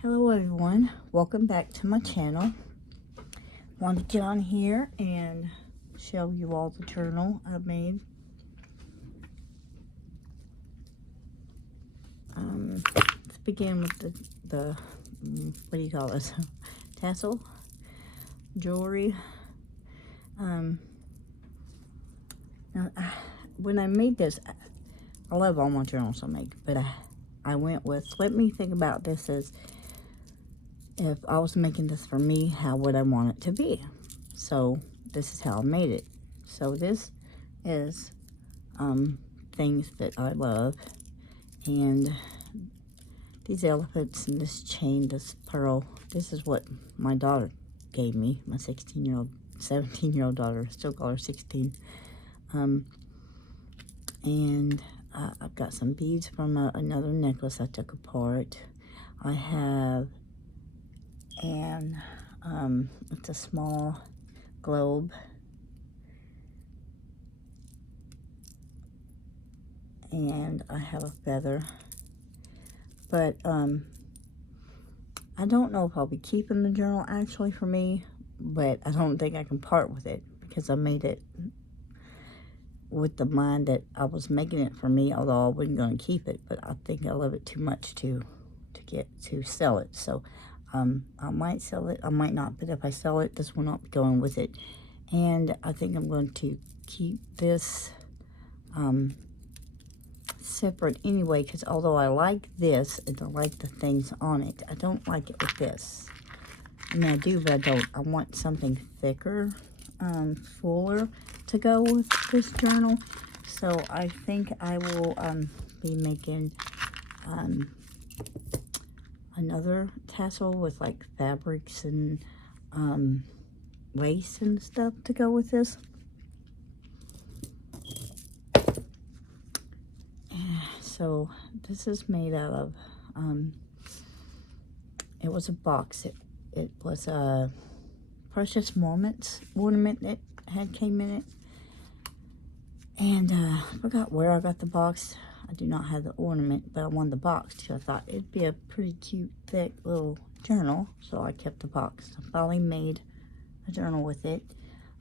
Hello everyone, welcome back to my channel. Wanted to get on here and show you all the journal I made. Let's begin with the what do you call this? Tassel jewelry. Now, when I made this, I love all my journals I make, but I went with, let me think about this as if I was making this for me, how would I want it to be? So this is how I made it. So this is things that I love, and these elephants and this chain, this pearl, this is what my daughter gave me, my 17-year-old daughter, still call her 16. And I've got some beads from another necklace I took apart. I have it's a small globe, and I have a feather, but I don't know if I'll be keeping the journal actually for me, but I don't think I can part with it because I made it with the mind that I was making it for me, although I wasn't going to keep it, but I think I love it too much to sell it. So I might sell it, I might not, but if I sell it, this will not be going with it. And I think I'm going to keep this separate anyway, because although I like this and I like the things on it, I don't like it with this. I mean, I do, but I don't. I want something thicker, fuller to go with this journal. So I think I will be making another tassel with like fabrics and lace and stuff to go with this. So this is made out of, it was a box. It was a Precious Moments ornament that came in it. And I forgot where I got the box. I do not have the ornament, but I wanted the box too. I thought it'd be a pretty cute, thick little journal, so I kept the box. I finally made a journal with it.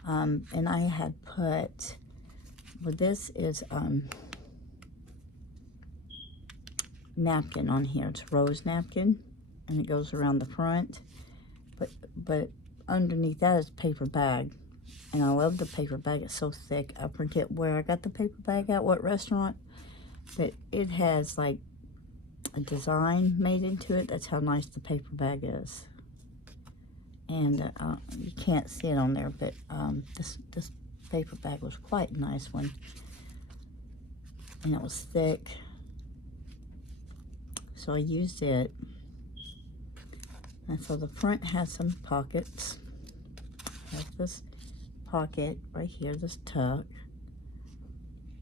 And I had put, well, this is napkin on here. It's rose napkin, and it goes around the front. But underneath that is paper bag. And I love the paper bag. It's so thick. I forget where I got the paper bag at, what restaurant. But it has like a design made into it. That's how nice the paper bag is. And you can't see it on there, but this paper bag was quite a nice one. And it was thick. So I used it. And so the front has some pockets. Has this pocket right here, this tuck,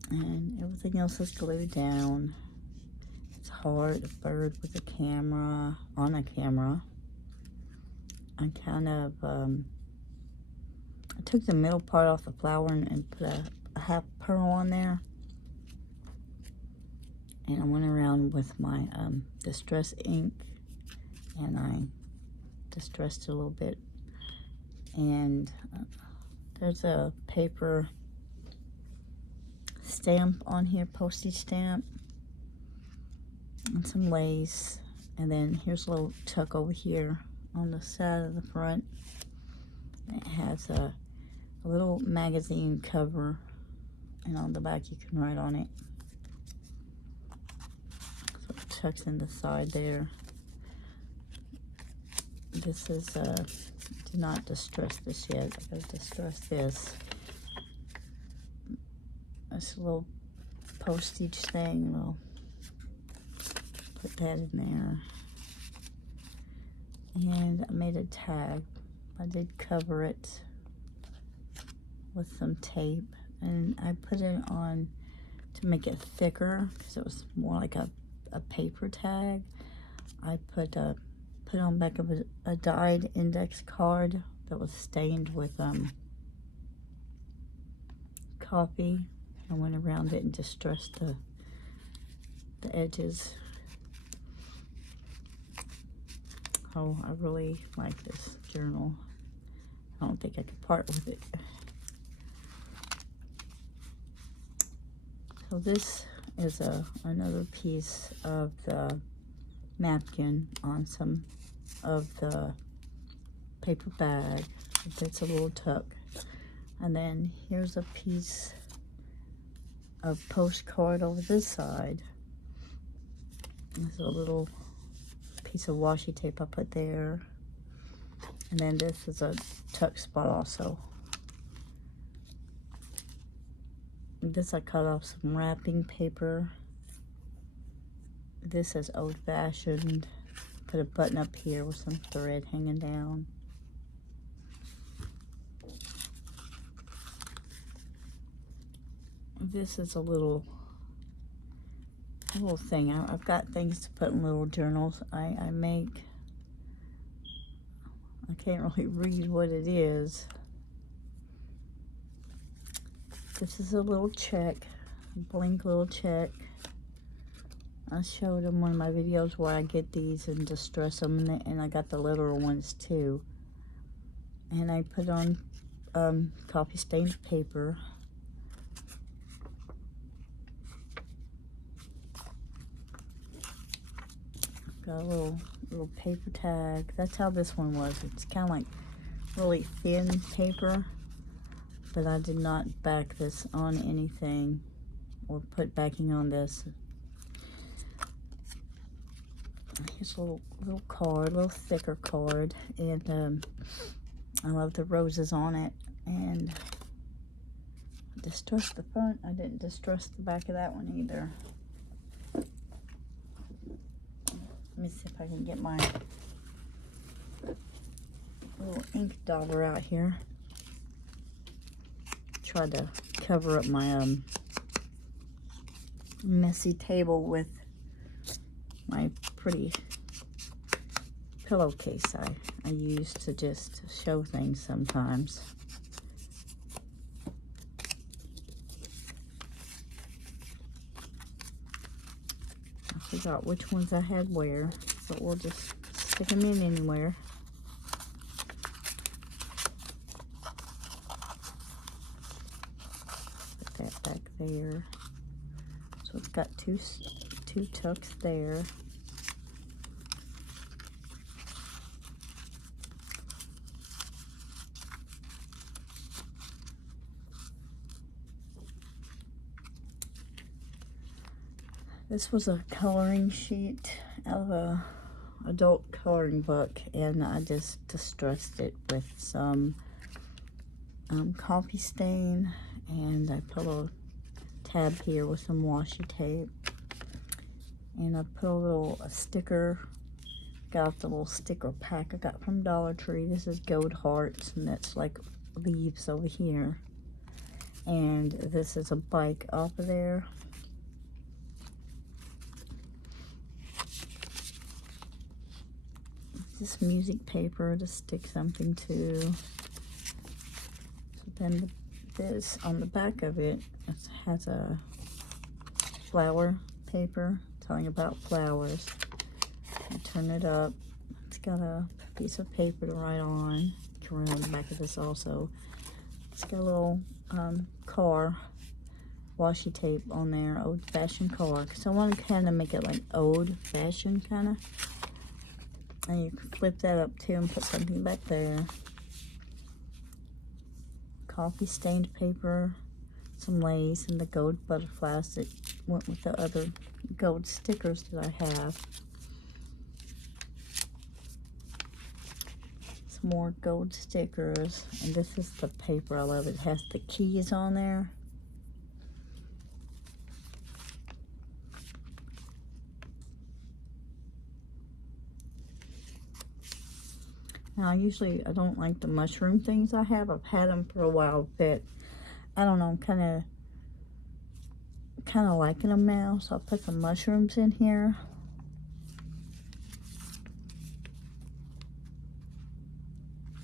and everything else is glued down. It's hard, a bird with a camera, on a camera. I kind of, I took the middle part off the flower and put a half pearl on there. And I went around with my distress ink, and I distressed it a little bit. And there's a paper stamp on here, postage stamp, and some lace. And then here's a little tuck over here on the side of the front. It has a little magazine cover, and on the back you can write on it. So it tucks in the side there. This is, do not distress this yet. I gotta distress this. This little postage thing, we'll put that in there. And I made a tag. I did cover it with some tape, and I put it on to make it thicker because it was more like a paper tag. I put on back of a dyed index card that was stained with coffee. I went around it and distressed the edges. Oh, I really like this journal. I don't think I could part with it. So this is another piece of the napkin on some of the paper bag. It's a little tuck. And then here's a piece of postcard over this side. There's a little piece of washi tape I put there. And then this is a tuck spot also. This I cut off some wrapping paper. This is old-fashioned. Put a button up here with some thread hanging down. This is a little thing. I've got things to put in little journals I make. I can't really read what it is. This is a little check, a blank little check. I showed in one of my videos where I get these and distress them, and I got the literal ones too. And I put on coffee stained paper. Got a little paper tag. That's how this one was. It's kind of like really thin paper, but I did not back this on anything or put backing on this. Here's a little card, a little thicker card, and I love the roses on it. And I distressed the front. I didn't distress the back of that one either. Let me see if I can get my little ink dauber out here. Tried to cover up my messy table with my pretty pillowcase I use to just show things sometimes. I forgot which ones I had where, but we'll just stick them in anywhere. Put that back there. So it's got two tucks there. This was a coloring sheet out of a adult coloring book, and I just distressed it with some coffee stain, and I put a tab here with some washi tape, and I put a sticker. Got the little sticker pack I got from Dollar Tree. This is gold hearts, and that's like leaves over here, and this is a bike off of there. This music paper to stick something to. So then this on the back of it has a flower paper telling about flowers. I turn it up. It's got a piece of paper to write on. You can write on the back of this also. It's got a little car washi tape on there, old-fashioned car. So I want to kind of make it like old-fashioned kind of. And you can flip that up too and put something back there. Coffee stained paper, some lace, and the gold butterflies that went with the other gold stickers that I have. Some more gold stickers, and this is the paper. I love it. It has the keys on there. Now, I don't like the mushroom things I have. I've had them for a while, but I don't know, I'm kind of liking them now. So I'll put some mushrooms in here.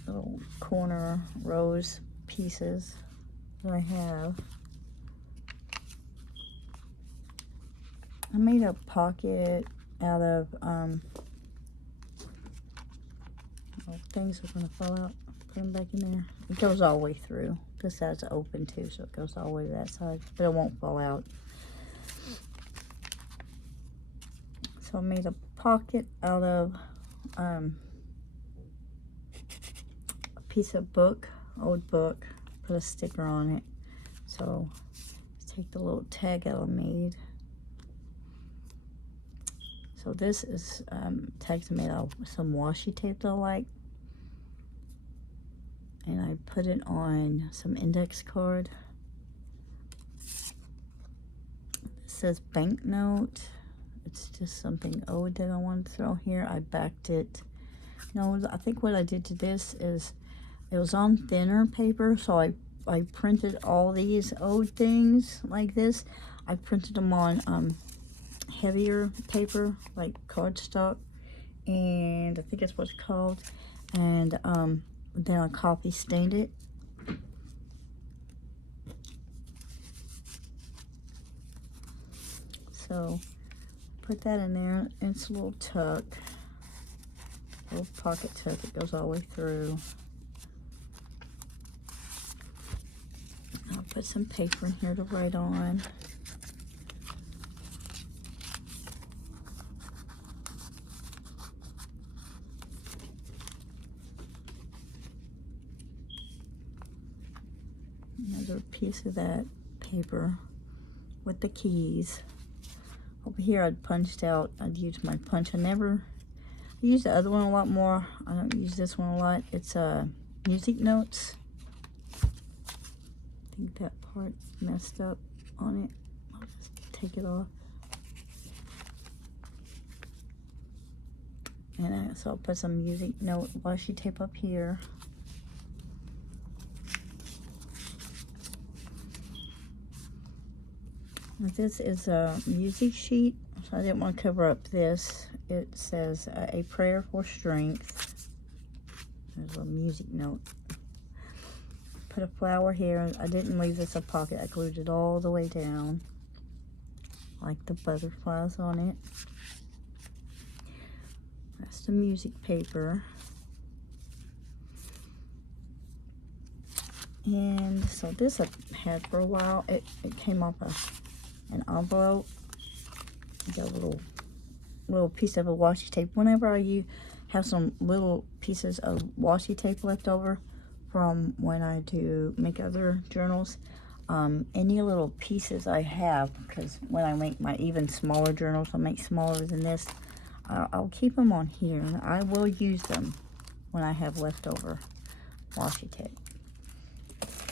Little corner rose pieces that I have. I made a pocket out of So things are going to fall out. Put them back in there. It goes all the way through. This side's open too, so it goes all the way to that side. But it won't fall out. So I made a pocket out of a piece of book, old book. Put a sticker on it. So let's take the little tag I made. So this is tags made out of some washi tape that I like. And I put it on some index card. It says banknote. It's just something old that I want to throw here. I backed it. No, I think what I did to this is it was on thinner paper, so I printed all these old things like this. I printed them on heavier paper, like cardstock, and I think that's what it's called. And then I copy stained it. So put that in there. It's a little tuck, a little pocket tuck. It goes all the way through. I'll put some paper in here to write on. Another piece of that paper with the keys. Over here I'd punched out, I'd used my punch. I use the other one a lot more. I don't use this one a lot. It's music notes. I think that part messed up on it. I'll just take it off. And so I'll put some music note washi tape up here. This is a music sheet, so I didn't want to cover up this. It says a prayer for strength. There's a music note. Put a flower here. I didn't leave this a pocket. I glued it all the way down, like the butterflies on it. That's the music paper. And so this I've had for a while. It came off an envelope. Got a little piece of a washi tape. Whenever you have some little pieces of washi tape left over from when I do make other journals, any little pieces I have, because when I make my even smaller journals, I'll make smaller than this, I'll keep them on here, and I will use them when I have leftover washi tape,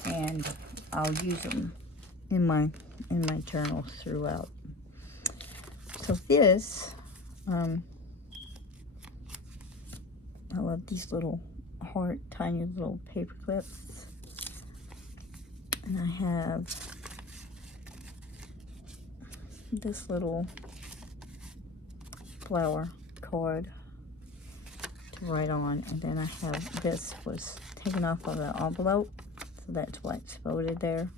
and I'll use them in my journals throughout. So this, I love these little heart, tiny little paper clips, and I have this little flower card to write on, and then I have this was taken off of the envelope, so that's why it's folded there.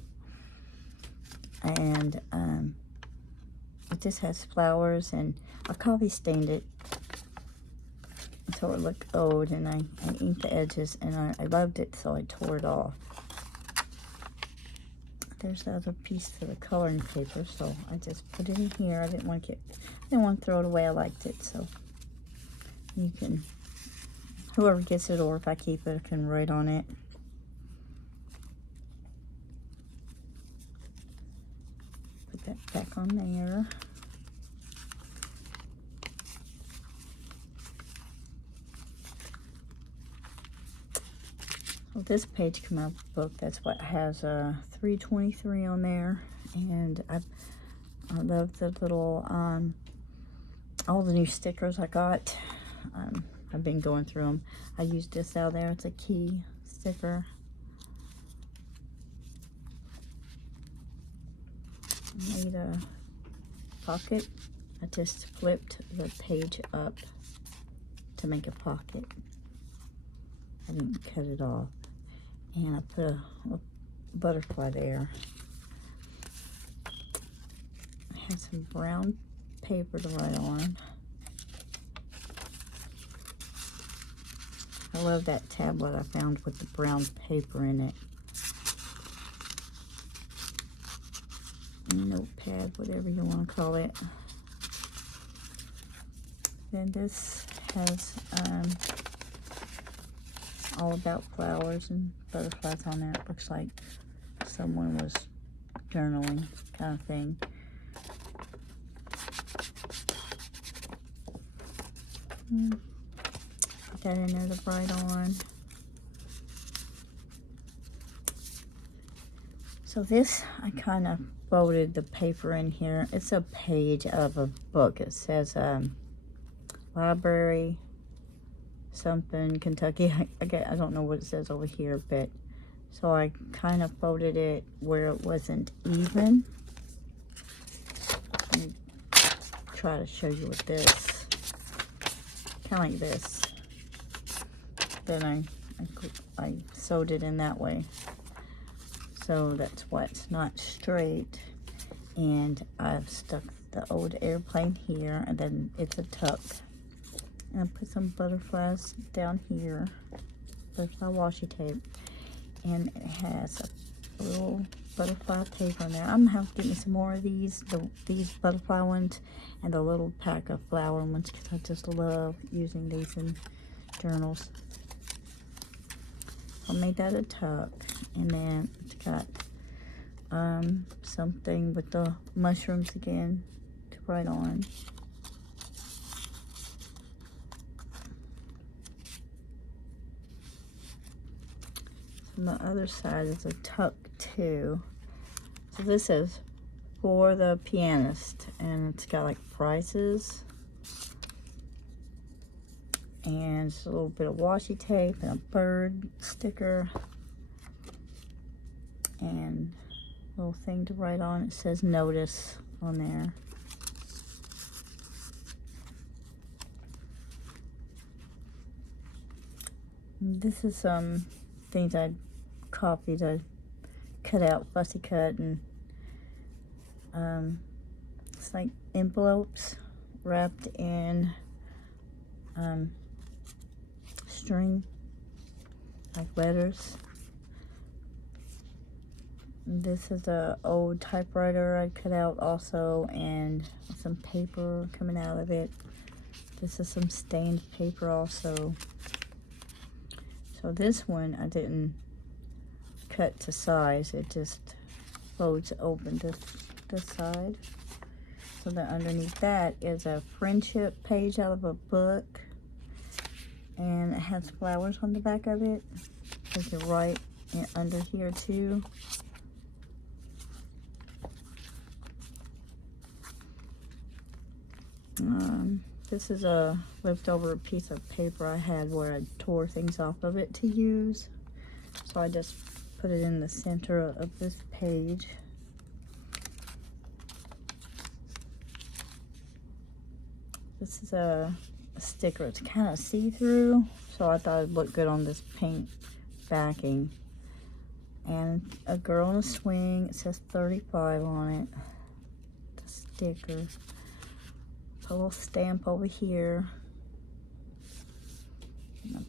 And it just has flowers, and I coffee stained it so it looked old, and I inked the edges, and I loved it, so I tore it off. There's the other piece to the coloring paper, so I just put it in here. I didn't want to throw it away. I liked it, so you can, whoever gets it, or if I keep it, I can write on it. Put that back on there. Well, this page came out of the book. That's what has 323 on there, and I love the little all the new stickers I got. I've been going through them. I used this out there. It's a key sticker. Made a pocket. I just flipped the page up to make a pocket. I didn't cut it off. And I put a butterfly there. I had some brown paper to write on. I love that tablet I found with the brown paper in it. Notepad, whatever you want to call it. Then this has all about flowers and butterflies on there. It looks like someone was journaling kind of thing. Put that in there to write on. So this, I kind of folded the paper in here. It's a page of a book. It says library something Kentucky. I don't know what it says over here, but so I kind of folded it where it wasn't even. Let me try to show you with this. Kind of like this. Then I sewed it in that way. So that's why it's not straight. And I've stuck the old airplane here, and then it's a tuck. And I put some butterflies down here, butterfly washi tape, and it has a little butterfly tape on there. I'm gonna have to get me some more of these, these butterfly ones, and the little pack of flower ones, because I just love using these in journals. I made that a tuck, and then it's got something with the mushrooms again to write on. On the other side is a tuck too. So this is for the pianist, and it's got like prices, and just a little bit of washi tape and a bird sticker, and a little thing to write on. It says notice on there. This is some things I copied. I cut out, fussy cut, and it's like envelopes wrapped in string, like letters. This is a old typewriter I cut out also, and some paper coming out of it. This is some stained paper also. So this one I didn't cut to size, it just folds open this side. So then underneath that is a friendship page out of a book, and it has flowers on the back of it. You can write under here too. This is a leftover piece of paper I had where I tore things off of it to use. So I just put it in the center of this page. This is a sticker. It's kind of see-through, so I thought it'd look good on this pink backing. And a girl in a swing. It says 35 on it. The sticker. A little stamp over here. And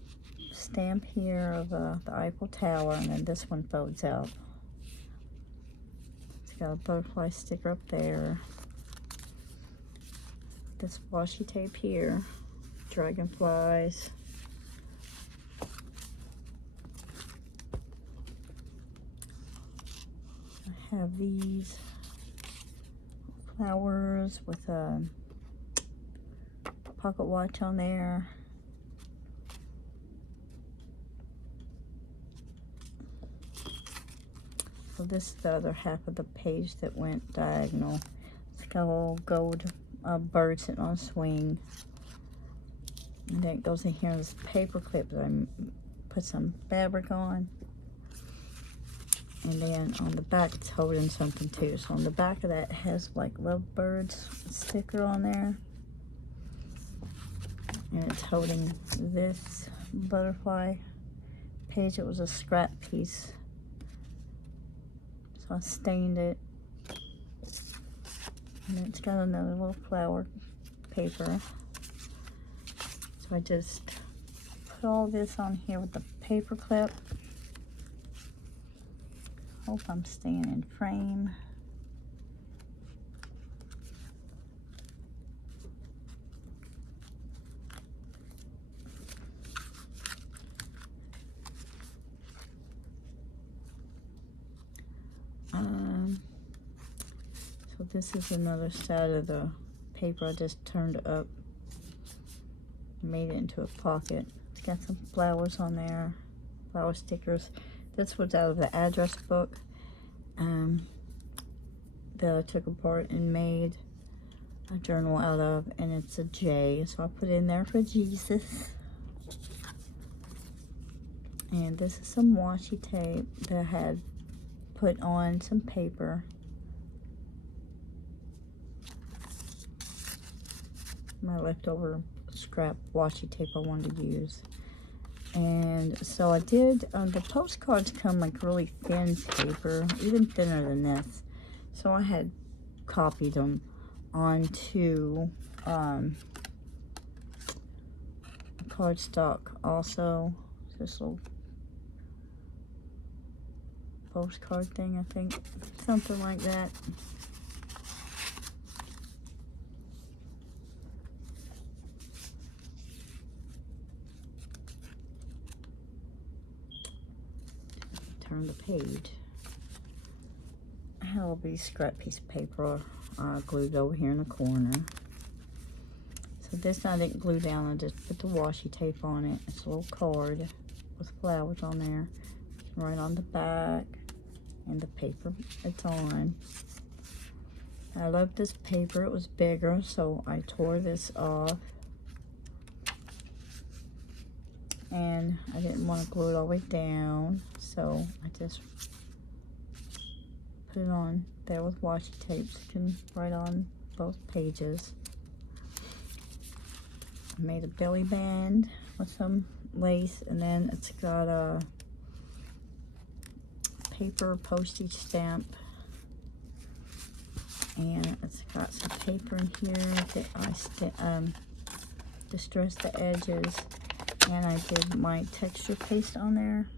a stamp here of the Eiffel Tower, and then this one folds out. It's got a butterfly sticker up there. This washi tape here. Dragonflies. I have these flowers with a pocket watch on there. So this is the other half of the page that went diagonal. It's got a little gold bird sitting on a swing. And then it goes in here in this paper clip that I put some fabric on. And then on the back it's holding something too. So on the back of that it has like lovebirds sticker on there. And it's holding this butterfly page. It was a scrap piece, so I stained it. And it's got another little flower paper. So I just put all this on here with the paper clip. Hope I'm staying in frame. So this is another side of the paper I just turned up. Made it into a pocket. It's got some flowers on there, flower stickers. This was out of the address book that I took apart and made a journal out of, and it's a J, so I put in there for Jesus. And this is some washi tape that I had put on some paper. My leftover scrap washi tape I wanted to use. And so I did, the postcards come like really thin paper, even thinner than this. So I had copied them onto cardstock also. This little postcard thing, I think. Something like that. Turn the page. I have a little bitty scrap piece of paper glued over here in the corner. So this I didn't glue down, I just put the washi tape on it. It's a little card with flowers on there. Right on the back and the paper it's on. I love this paper, it was bigger, so I tore this off. And I didn't want to glue it all the way down, so I just put it on there with washi tape so you can write on both pages. I made a belly band with some lace, and then it's got a paper postage stamp, and it's got some paper in here that I distressed the edges. And I did my texture paste on there.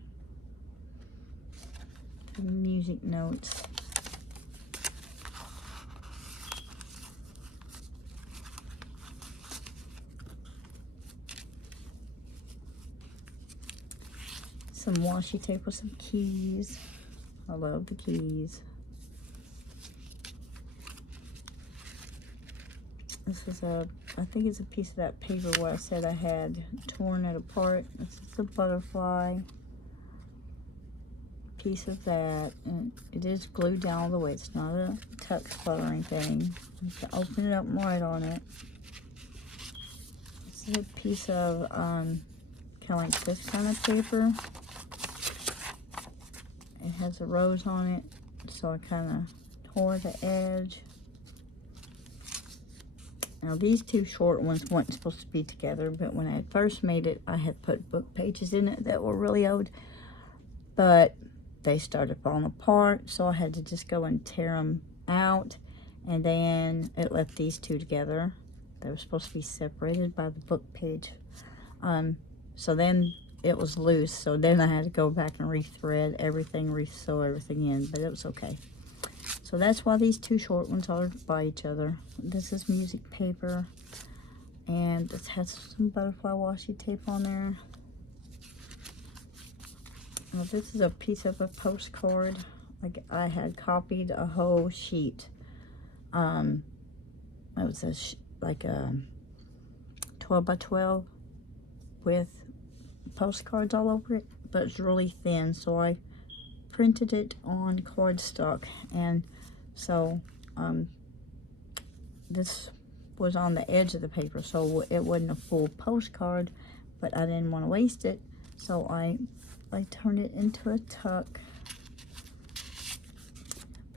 Music notes. Some washi tape with some keys. I love the keys. This is I think it's a piece of that paper where I said I had torn it apart. This is a butterfly. Piece of that. And it is glued down all the way. It's not a tuck spot or anything. You can open it up and write on it. This is a piece of kind of like this kind of paper. It has a rose on it. So I kind of tore the edge. Now these two short ones weren't supposed to be together, but when I had first made it, I had put book pages in it that were really old, but they started falling apart, so I had to just go and tear them out, and then it left these two together. They were supposed to be separated by the book page. So then it was loose, so then I had to go back and rethread everything, re-sew everything in, but it was okay. So that's why these two short ones are by each other. This is music paper, and it has some butterfly washi tape on there. Now this is a piece of a postcard. Like I had copied a whole sheet. It was like a 12 by 12 with postcards all over it, but it's really thin, so I printed it on cardstock, and so this was on the edge of the paper, so it wasn't a full postcard, but I didn't want to waste it, so I turned it into a tuck.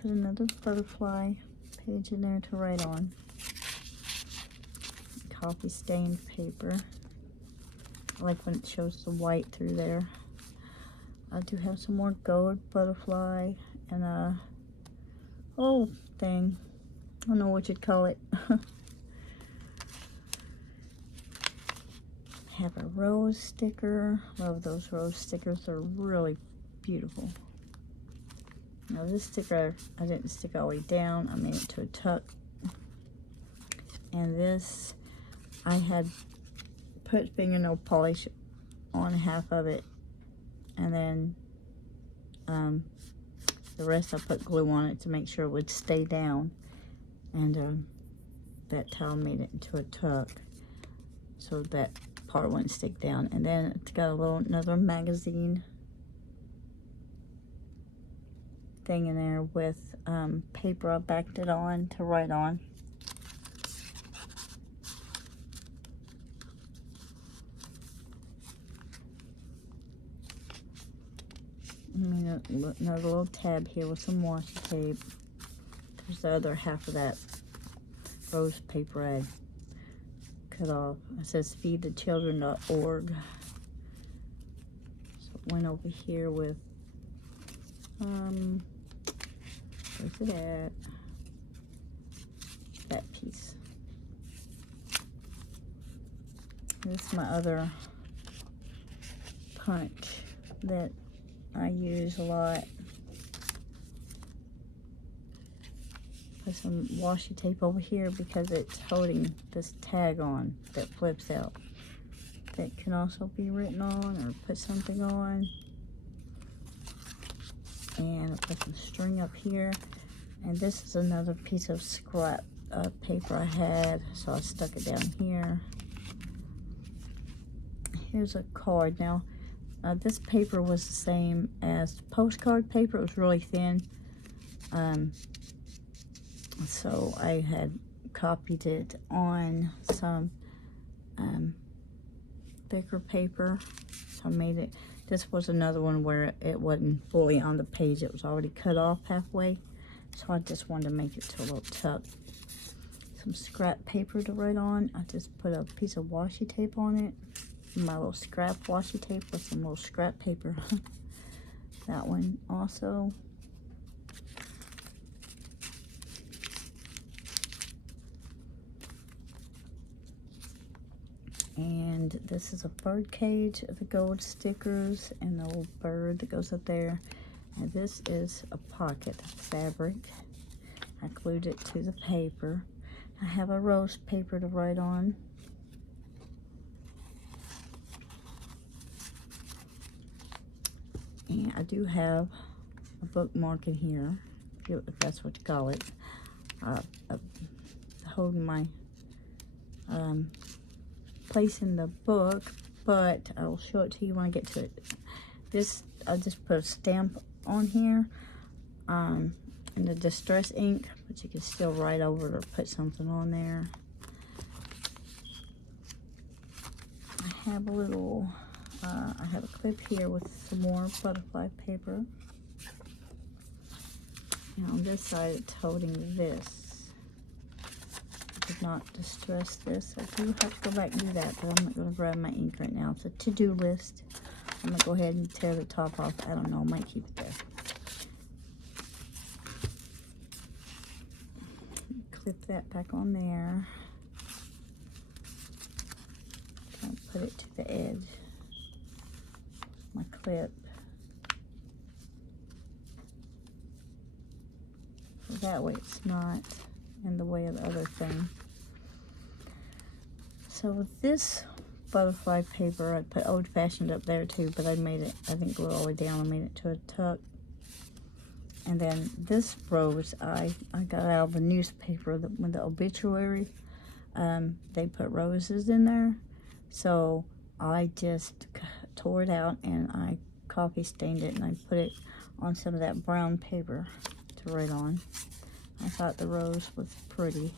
Put another butterfly page in there to write on. Coffee stained paper. I like when it shows the white through there. I do have some more gold butterfly and a little thing. I don't know what you'd call it. have a rose sticker. Love those rose stickers. They're really beautiful. Now this sticker, I didn't stick all the way down. I made it to a tuck. And this, I had put fingernail polish on half of it. And then the rest I put glue on it to make sure it would stay down. And that towel made it into a tuck, so that part wouldn't stick down. And then it's got another magazine thing in there with paper I backed it on to write on. Another little tab here with some washi tape. There's the other half of that rose paper I cut off. It says feedthechildren.org. So it went over here with where's it at? That piece. This is my other punch that I use a lot. Put some washi tape over here because it's holding this tag on that flips out. That can also be written on or put something on. And I put some string up here. And this is another piece of scrap paper I had, so I stuck it down here. Here's a card. Now, this paper was the same as postcard paper. It was really thin. So I had copied it on some thicker paper. So I made it. This was another one where it wasn't fully on the page. It was already cut off halfway. So I just wanted to make it to a little tuck. Some scrap paper to write on. I just put a piece of washi tape on it. My little scrap washi tape with some little scrap paper. That one also. And this is a bird cage of the gold stickers and the little bird that goes up there. And this is a pocket fabric. I glued it to the paper. I have a rose paper to write on. And I do have a bookmark in here, if that's what you call it, holding my place in the book, but I will show it to you when I get to it. This, I just put a stamp on here in the distress ink, but you can still write over it or put something on there. I have a little I have a clip here with some more butterfly paper. And on this side, it's holding this. I did not distress this. I do have to go back and do that, but I'm not going to grab my ink right now. It's a to-do list. I'm going to go ahead and tear the top off. I don't know. I might keep it there. Clip that back on there. Kind of put it to the edge. My clip. So that way it's not in the way of the other thing. So with this butterfly paper, I put Old Fashioned up there too, but I made it, I didn't glue it all the way down, I made it to a tuck. And then this rose, I got out of a newspaper with the obituary. They put roses in there. So I just tore it out and I coffee stained it and I put it on some of that brown paper to write on. I thought the rose was pretty,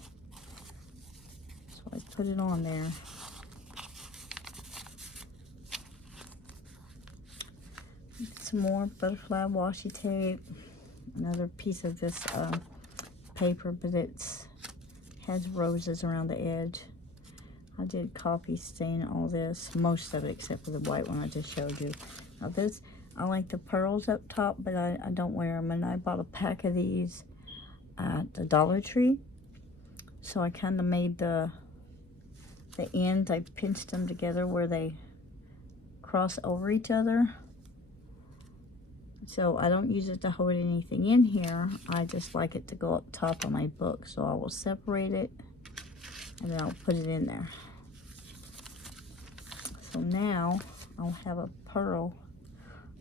so I put it on there. Some more butterfly washi tape. Another piece of this paper, but has roses around the edge. I did coffee stain all this, most of it except for the white one I just showed you. Now this, I like the pearls up top, but I don't wear them. And I bought a pack of these at the Dollar Tree. So I kind of made the the ends, I pinched them together where they cross over each other. So I don't use it to hold anything in here. I just like it to go up top of my book. So I will separate it and then I'll put it in there. So now I'll have a pearl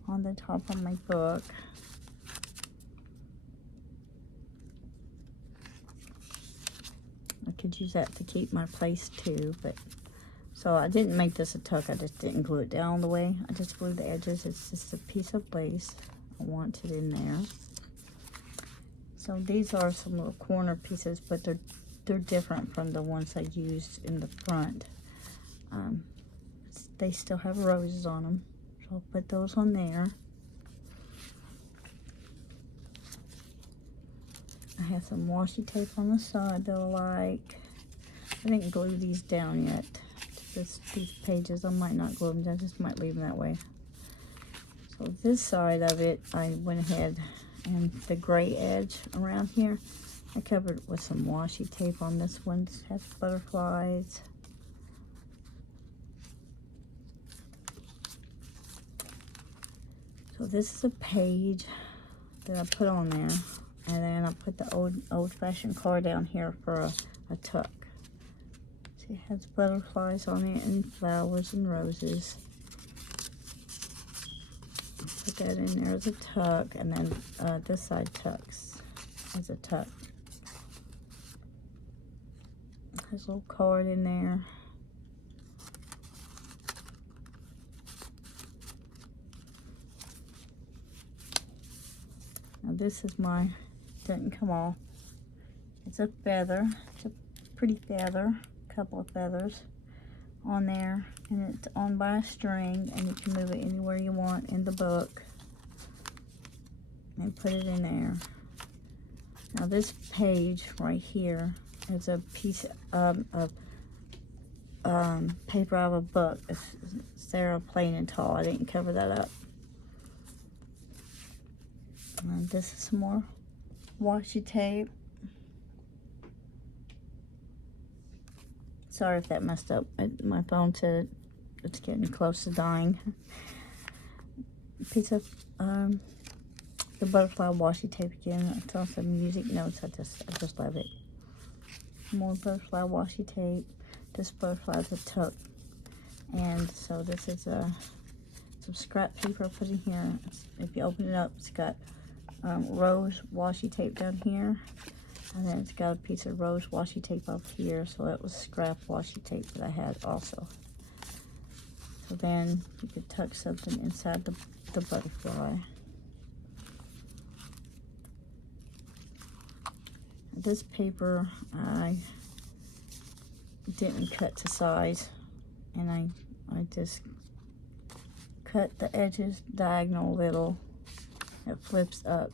on the top of my book. I could use that to keep my place too, but so I didn't make this a tuck. I just didn't glue it down all the way. I just glued the edges. It's just a piece of lace. I want it in there. So these are some little corner pieces, but they're different from the ones I used in the front. They still have roses on them, so I'll put those on there. I have some washi tape on the side that I like. I didn't glue these down yet. These pages, I might not glue them down, I just might leave them that way. So this side of it, I went ahead and the gray edge around here, I covered it with some washi tape on this one. It has butterflies. So this is a page that I put on there, and then I put the old-fashioned card down here for a tuck. See, it has butterflies on it and flowers and roses. Put that in there as a tuck, and then this side tucks as a tuck. There's a little card in there. Now this is my, didn't come off. It's a feather. It's a pretty feather. A couple of feathers on there. And it's on by a string. And you can move it anywhere you want in the book. And put it in there. Now this page right here is a piece of paper out of a book. It's Sarah Plain and Tall. I didn't cover that up. And this is some more washi tape. Sorry if that messed up. My phone said it's getting close to dying. A piece of the butterfly washi tape again. It's on some music notes. I just love it. More butterfly washi tape. This butterfly is a tuck. And so this is some scrap paper I put in here. If you open it up, it's got rose washi tape down here, and then it's got a piece of rose washi tape up here, so that was scrap washi tape that I had also. So then you could tuck something inside the butterfly. This paper I didn't cut to size, and I just cut the edges diagonal a little. It flips up.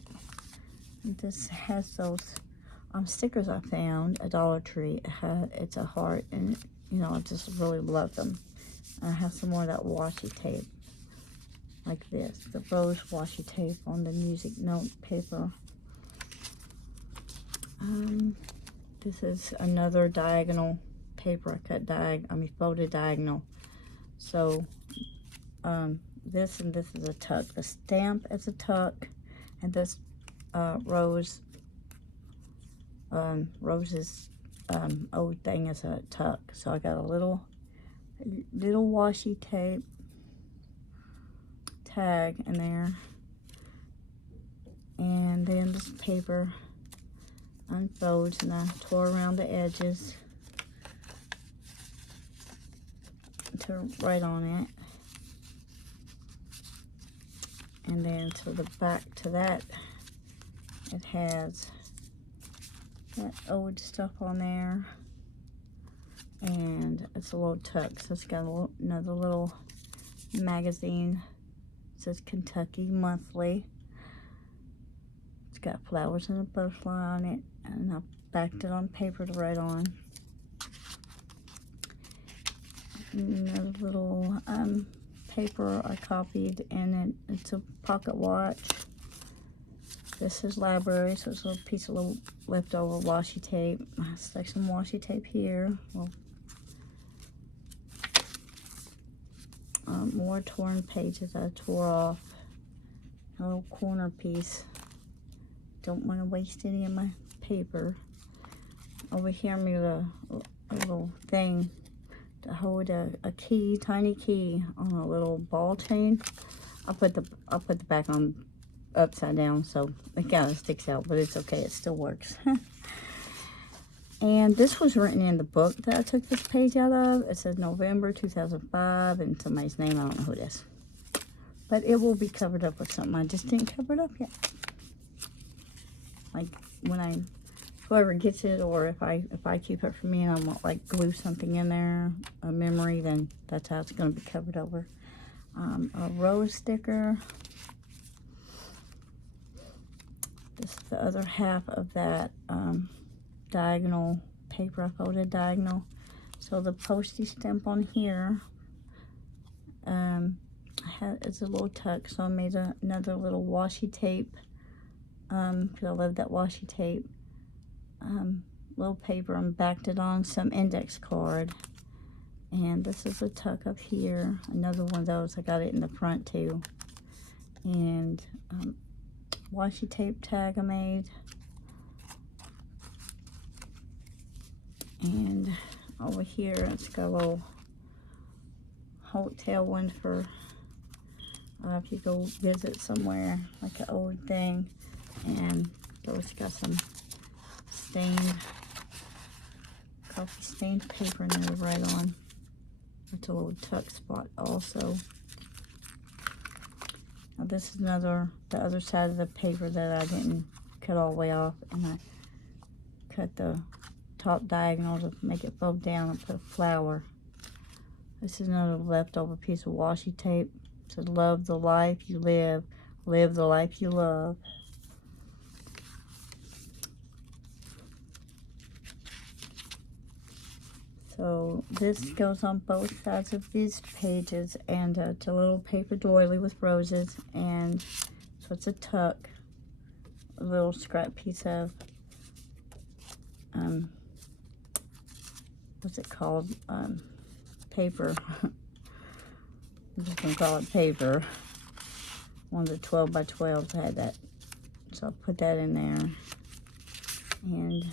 This has those stickers I found at Dollar Tree. It's a heart, and you know, I just really love them. I have some more of that washi tape, like this, the rose washi tape on the music note paper. This is another diagonal paper. I cut folded diagonal. So this and this is a tuck. The stamp is a tuck, and this rose's old thing is a tuck. So I got a little washi tape tag in there, and then this paper unfolds, and I tore around the edges to write on it. And then to the back to that, it has that old stuff on there, and it's a little tuck. So it's got another little magazine. It says Kentucky Monthly. It's got flowers and a butterfly on it, and I backed it on paper to write on. Another little paper I copied, and it's a pocket watch. This is library, so it's a little piece of leftover washi tape. I stuck some washi tape here. Well, more torn pages I tore off. A little corner piece. Don't want to waste any of my paper. Over here, I made a little thing to hold a key, tiny key, on a little ball chain. I'll put the back on upside down, so it kind of sticks out, but it's okay. It still works. And this was written in the book that I took this page out of. It says November 2005, and somebody's name. I don't know who it is, but it will be covered up with something. I just didn't cover it up yet. Like when whoever gets it, or if I keep it for me and I want like glue something in there, a memory, then that's how it's going to be covered over. A rose sticker. This is the other half of that diagonal paper. I folded diagonal. So the postage stamp on here, it's a little tuck, so I made another little washi tape, because I love that washi tape. Little paper, and backed it on some index card. And this is a tuck up here. Another one of those. I got it in the front too. And washi tape tag I made. And over here, it's got a little hotel one for if you go visit somewhere, like an old thing. And it's got some stained, coffee stained paper in there to write on. It's a little tuck spot also. Now this is the other side of the paper that I didn't cut all the way off, and I cut the top diagonal to make it fold down and put a flower. This is another leftover piece of washi tape. It says, love the life you live the life you love. So this goes on both sides of these pages, and it's a little paper doily with roses, and so it's a tuck, a little scrap piece of, what's it called, paper. I'm just gonna call it paper. One of the 12 by 12s had that, so I'll put that in there, and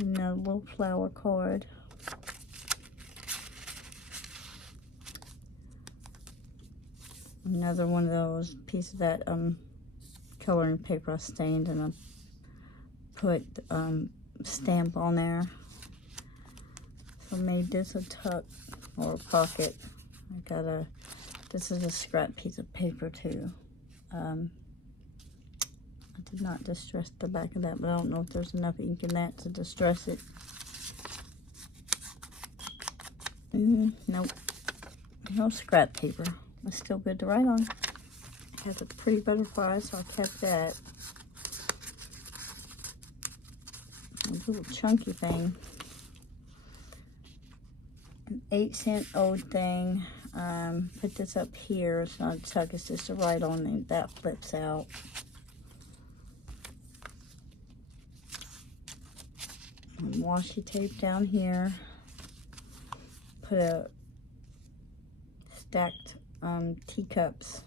another little flower card. Another one of those pieces of that coloring paper I stained, and I put stamp on there. So I made this a tuck or a pocket. This is a scrap piece of paper too. I did not distress the back of that, but I don't know if there's enough ink in that to distress it. Nope. No scrap paper. It's still good to write on. It has a pretty butterfly, so I kept that. A little chunky thing. An 8-cent old thing. Put this up here. It's not a tuck, it's just a write on, and that flips out. And washi tape down here. Put a stacked teacups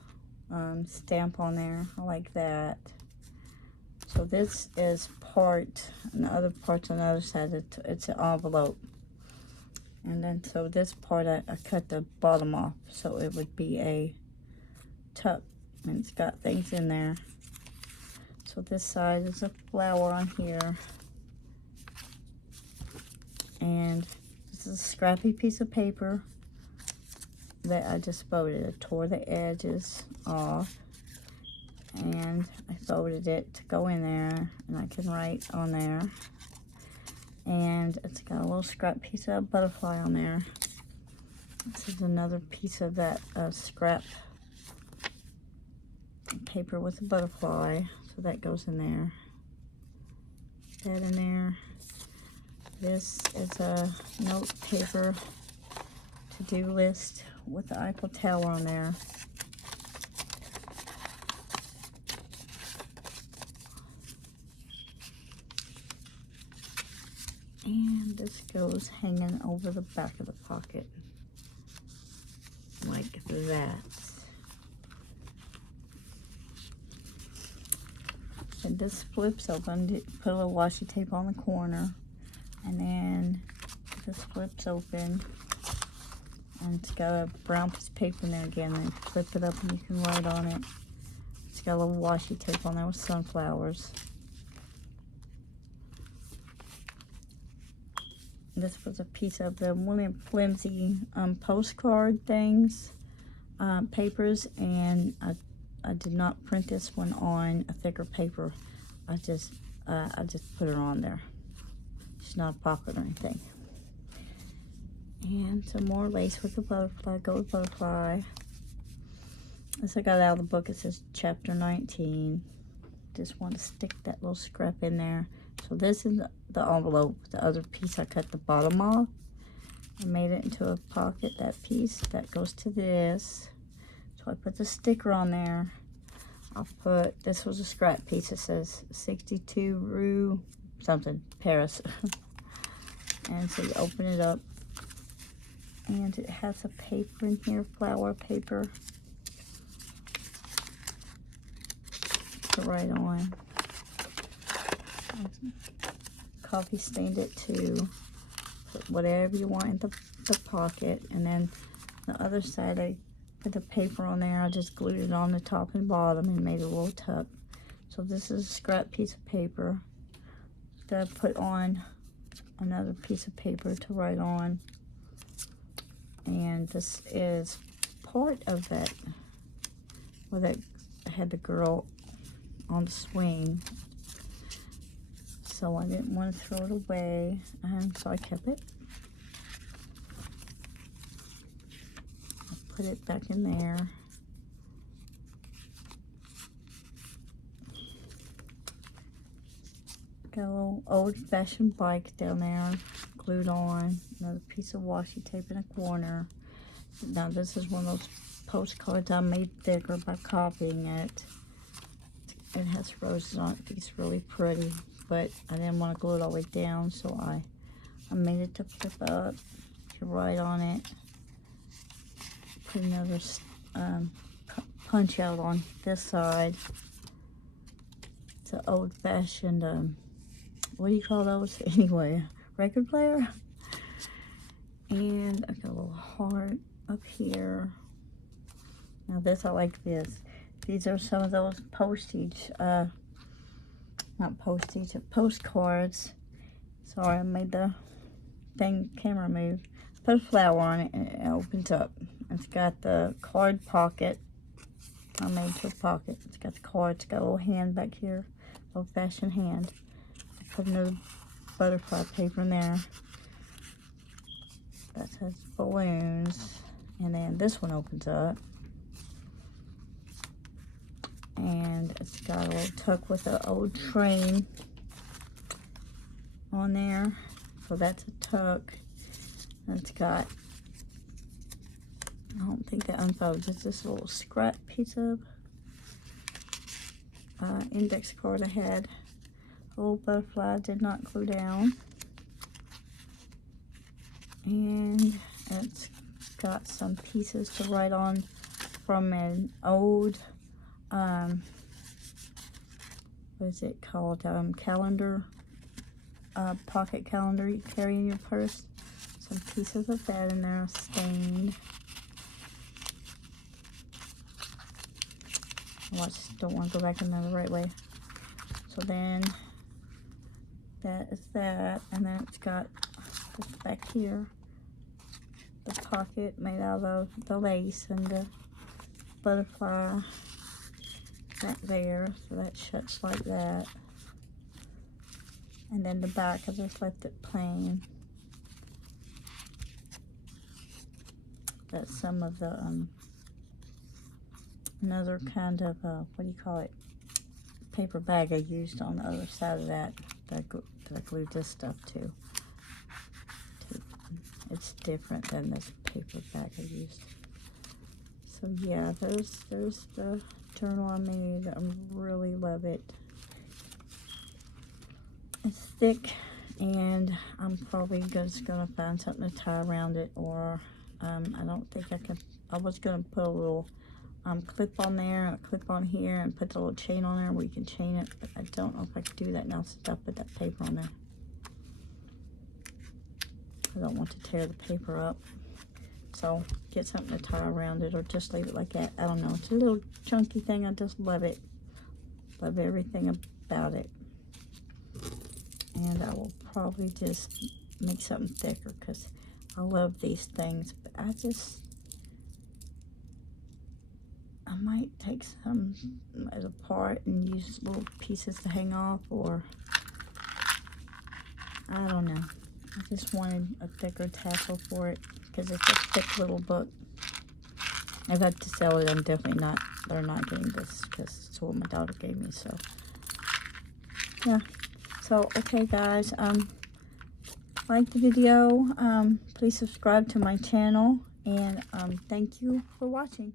stamp on there. I like that. So this is part, and the other part's on the other side. It's an envelope. And then so this part I cut the bottom off so it would be a tuck, and it's got things in there. So this side is a flower on here, and this is a scrappy piece of paper that I just folded. I tore the edges off, and I folded it to go in there, and I can write on there. And it's got a little scrap piece of butterfly on there. This is another piece of that scrap paper with a butterfly, so that goes in there. That in there. This is a note paper to-do list with the Eiffel Tower on there. And this goes hanging over the back of the pocket. like that. And this flips open. Put a little washi tape on the corner, and then this flips open, and it's got a brown piece of paper in there again. And flip it up, and you can write on it. It's got a little washi tape on there with sunflowers. This was a piece of the William Flimsy postcard things, papers, and I did not print this one on a thicker paper. I just put it on there. It's not a pocket or anything. And some more lace with the butterfly, gold butterfly. This I got out of the book. It says chapter 19. Just want to stick that little scrap in there. So this is the envelope. The other piece I cut the bottom off. I made it into a pocket. That piece that goes to this. So I put the sticker on there. I'll put, this was a scrap piece. It says 62 Rue something, Paris. And so you open it up. And it has a paper in here, flower paper, to write on. Coffee stained it too. Put whatever you want in the pocket. And then the other side, I put the paper on there. I just glued it on the top and bottom and made a little tuck. So this is a scrap piece of paper that I put on another piece of paper to write on. And this is part of that, where that had the girl on the swing. So I didn't want to throw it away, and so I kept it. I put it back in there. Got a little old-fashioned bike down there, glued on. Another piece of washi tape in a corner. Now this is one of those postcards I made thicker by copying it. It has roses on it. It's really pretty, but I didn't want to glue it all the way down, so I made it to flip up, to write on it. Put another punch out on this side. It's an old-fashioned, what do you call those? Anyway, record player. And I got a little heart up here. Now this, I like this. These are some of those postage, not postage, postcards. Sorry, I made the camera move. Put a flower on it and it opens up. It's got the card pocket. I made to a pocket. It's got the card. It's got a little hand back here, old-fashioned hand. I put another butterfly paper in there. That says balloons. And then this one opens up. And it's got a little tuck with an old train on there. So that's a tuck. And it's got, I don't think that unfolds. It's this little scrap piece of index card I had. A little butterfly did not glue down. And it's got some pieces to write on from an old, what is it called, calendar, pocket calendar you carry in your purse. Some pieces of that in there, stained. I just don't want to go back in there the right way. So then, that is that, and then it's got this back here, the pocket made out of the lace and the butterfly back there, so that shuts like that. And then the back, I just left it plain. That's some of the, another kind of, what do you call it, paper bag I used on the other side of that I glued this stuff to. It's different than this paper bag I used. So yeah, there's the journal I made. I really love it. It's thick, and I'm probably just gonna find something to tie around it, or I don't think I was going to put a little clip on there, a clip on here, and put the little chain on there where you can chain it, but I don't know if I could do that now since I put that paper on there. I don't want to tear the paper up, so get something to tie around it or just leave it like that. I don't know, it's a little chunky thing. I just love it. Love everything about it. And I will probably just make something thicker because I love these things, but I might take some apart and use little pieces to hang off, or I don't know. I just wanted a thicker tassel for it because it's a thick little book. If I have to sell it, I'm definitely not, they're not getting this because it's what my daughter gave me, so. Yeah. So, okay guys, like the video, please subscribe to my channel, and thank you for watching.